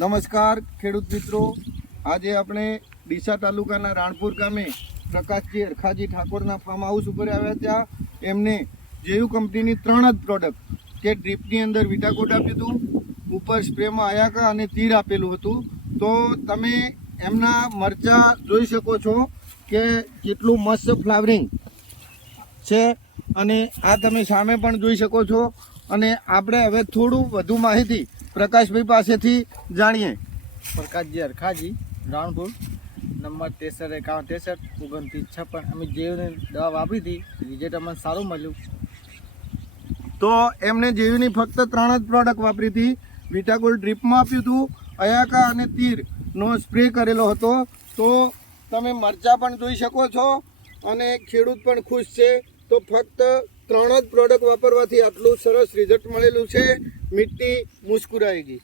નમસ્કાર ખેડૂત મિત્રો, આજે આપણે ડીસા તાલુકાના રાણપુર ગામે પ્રકાશજી અરખાજી ઠાકોરના ફાર્મ હાઉસ ઉપર આવ્યા. ત્યાં એમને જેયુ કંપનીની 3 જ પ્રોડક્ટ કે ડ્રીપની અંદર વિટાકોટ આપ્યું હતું, ઉપર સ્પ્રેમાં આયાકા અને તીર આપેલું હતું. તો તમે એમના મરચાં જોઈ શકો છો કે કેટલું મસ્ત ફ્લાવરિંગ છે, અને આ તમે સામે પણ જોઈ શકો છો. અને આપણે હવે થોડું વધુ માહિતી પ્રકાશભાઈ પાસેથી જાણીએ. પ્રકાશજી અરખાજી, રાણપુર, નંબર 6351632956. અમે જેયુની દવા વાપરી હતી, રિઝલ્ટ અમને સારું મળ્યું. તો એમને જેયુની ફક્ત 3 જ પ્રોડક્ટ વાપરી હતી. વિટાકોલ ડ્રીપમાં આપ્યું હતું, અયાકા અને તીરનો સ્પ્રે કરેલો હતો. તો તમે મરચાં પણ જોઈ શકો છો અને ખેડૂત પણ ખુશ છે. તો ફક્ત 3 જ પ્રોડક્ટ વાપરવાથી આટલું સરસ રિઝલ્ટ મળેલું છે. મિટ્ટી મુસ્કુરાએગી.